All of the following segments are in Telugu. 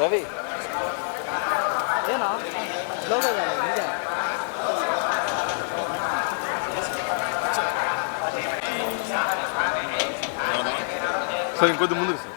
రవి రవి ఏనా లోగా ఇంకా సార్ ఇంకొద్ది ముందుకు సార్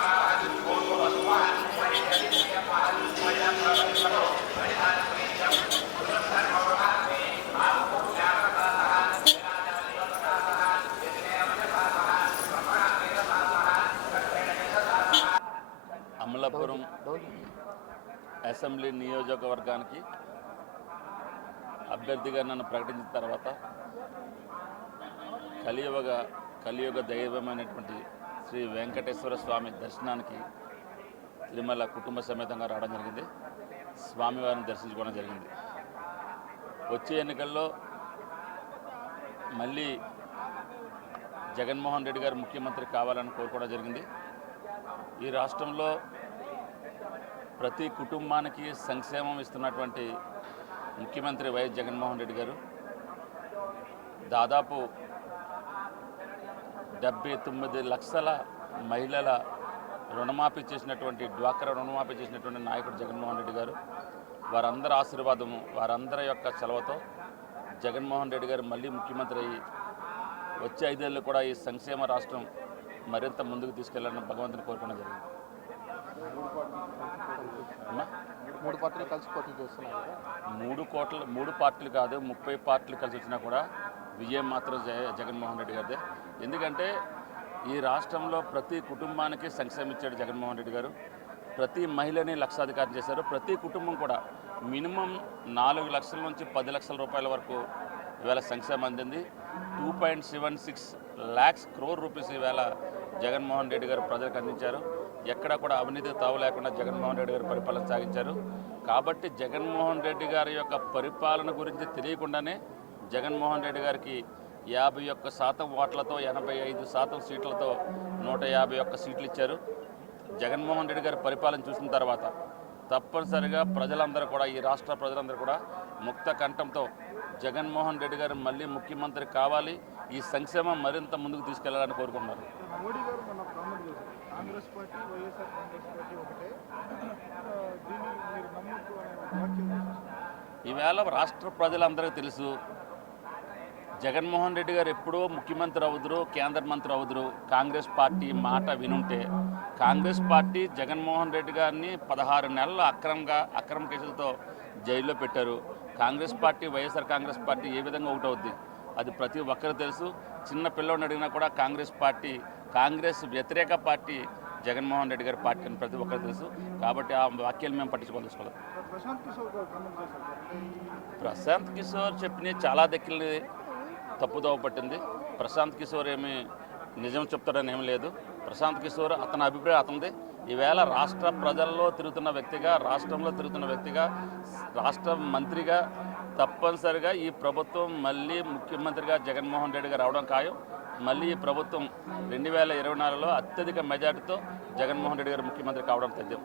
assembly నియోజకవర్గానికి అభ్యర్థిగా నన్ను ప్రకటించిన తర్వాత కలియుగ కలియుగ దైవమైనటువంటి శ్రీ వెంకటేశ్వర స్వామి దర్శనానికి తిరుమల కుటుంబ సమేతంగా రావడం జరిగింది. స్వామివారిని దర్శించుకోవడం జరిగింది. వచ్చే ఎన్నికల్లో మళ్ళీ జగన్మోహన్ రెడ్డి గారు ముఖ్యమంత్రి కావాలని కోరుకోవడం జరిగింది. ఈ రాష్ట్రంలో ప్రతి కుటుంబానికి సంక్షేమం ఇస్తున్నటువంటి ముఖ్యమంత్రి వైఎస్ జగన్మోహన్ రెడ్డి గారు దాదాపు డెబ్బై తొమ్మిది లక్షల మహిళల రుణమాఫీ చేసినటువంటి డ్వాక్రా రుణమాఫీ చేసినటువంటి నాయకుడు జగన్మోహన్ రెడ్డి గారు. వారందరి ఆశీర్వాదము వారందరి యొక్క సెలవుతో జగన్మోహన్ రెడ్డి గారు మళ్ళీ ముఖ్యమంత్రి అయ్యి వచ్చే ఐదేళ్ళు కూడా ఈ సంక్షేమ రాష్ట్రం మరింత ముందుకు తీసుకెళ్ళాలని భగవంతుని కోరుకోవడం జరిగింది. మూడు పార్టీలు కలిసి పోటీ చేస్తున్నారు. మూడు కోట్ల మూడు పార్టీలు కాదు ముప్పై పార్టీలు కలిసి వచ్చినా కూడా విజయం మాత్రం జగన్మోహన్ రెడ్డి గారిదే. ఎందుకంటే ఈ రాష్ట్రంలో ప్రతి కుటుంబానికి సంక్షేమం ఇచ్చాడు జగన్మోహన్ రెడ్డి గారు. ప్రతి మహిళని లక్షాధికారం చేశారు. ప్రతి కుటుంబం కూడా మినిమం నాలుగు లక్షల నుంచి పది లక్షల రూపాయల వరకు ఈవేళ సంక్షేమం అందింది. Two point seven six lakhs crore rupees ఈవేళ జగన్మోహన్ రెడ్డి గారు ప్రజలకు అందించారు. ఎక్కడ కూడా అవినీతి తావు లేకుండా జగన్మోహన్ రెడ్డి గారు పరిపాలన సాగించారు. కాబట్టి జగన్మోహన్ రెడ్డి గారి యొక్క పరిపాలన గురించి తెలియకుండానే జగన్మోహన్ రెడ్డి గారికి యాభై ఒక్క శాతం ఓట్లతో ఎనభై ఐదు శాతం సీట్లతో నూట యాభై ఒక్క సీట్లు ఇచ్చారు. జగన్మోహన్ రెడ్డి గారి పరిపాలన చూసిన తర్వాత తప్పనిసరిగా ప్రజలందరూ కూడా ఈ రాష్ట్ర ప్రజలందరూ కూడా ముక్త కంఠంతో జగన్మోహన్ రెడ్డి గారు మళ్ళీ ముఖ్యమంత్రి కావాలి. ఈ సంక్షేమం మరింత ముందుకు తీసుకెళ్ళాలని కోరుకుంటున్నారు. కాంగ్రెస్ పార్టీ వైఎస్ఆర్ కాంగ్రెస్ పార్టీ ఒకటే. దీన్ని మీరు నమ్మొద్దు అనే వాక్యం ఈవేళ రాష్ట్ర ప్రజలందరికీ తెలుసు జగన్మోహన్ రెడ్డి గారు ఎప్పుడో ముఖ్యమంత్రి అవుదురు కేంద్ర మంత్రి అవుదురు. కాంగ్రెస్ పార్టీ మాట వినుంటే కాంగ్రెస్ పార్టీ జగన్మోహన్ రెడ్డి గారిని పదహారు నెలలు అక్రమంగా అక్రమ కేసులతో జైల్లో పెట్టారు. కాంగ్రెస్ పార్టీ వైఎస్ఆర్ కాంగ్రెస్ పార్టీ ఏ విధంగా ఒకటవుద్ది? అది ప్రతి ఒక్కరు తెలుసు. చిన్న పిల్లోడిని అడిగినా కూడా కాంగ్రెస్ పార్టీ కాంగ్రెస్ వ్యతిరేక పార్టీ జగన్మోహన్ రెడ్డి గారి పార్టీ అని ప్రతి ఒక్కరు తెలుసు. కాబట్టి ఆ వాక్యాలు మేము ప్రశాంత్ కిషోర్ ఈ ప్రశాంత్ కిషోర్ చెప్పిన చాలా దక్కిల్ని తప్పుదోవ పట్టింది. ప్రశాంత్ కిషోర్ ఏమి నిజం చెప్తాడని ఏం లేదు. ప్రశాంత్ కిషోర్ అతని అభిప్రాయం అతనిది. ఈవేళ రాష్ట్ర ప్రజల్లో తిరుగుతున్న వ్యక్తిగా రాష్ట్రంలో తిరుగుతున్న వ్యక్తిగా రాష్ట్ర మంత్రిగా తప్పనిసరిగా ఈ ప్రభుత్వం మళ్ళీ ముఖ్యమంత్రిగా జగన్మోహన్ రెడ్డి గారు రావడం ఖాయం. మళ్ళీ ఈ ప్రభుత్వం రెండు వేల ఇరవై నాలుగులో అత్యధిక మెజార్టీతో జగన్మోహన్ రెడ్డి గారు ముఖ్యమంత్రి కావడం తథ్యం.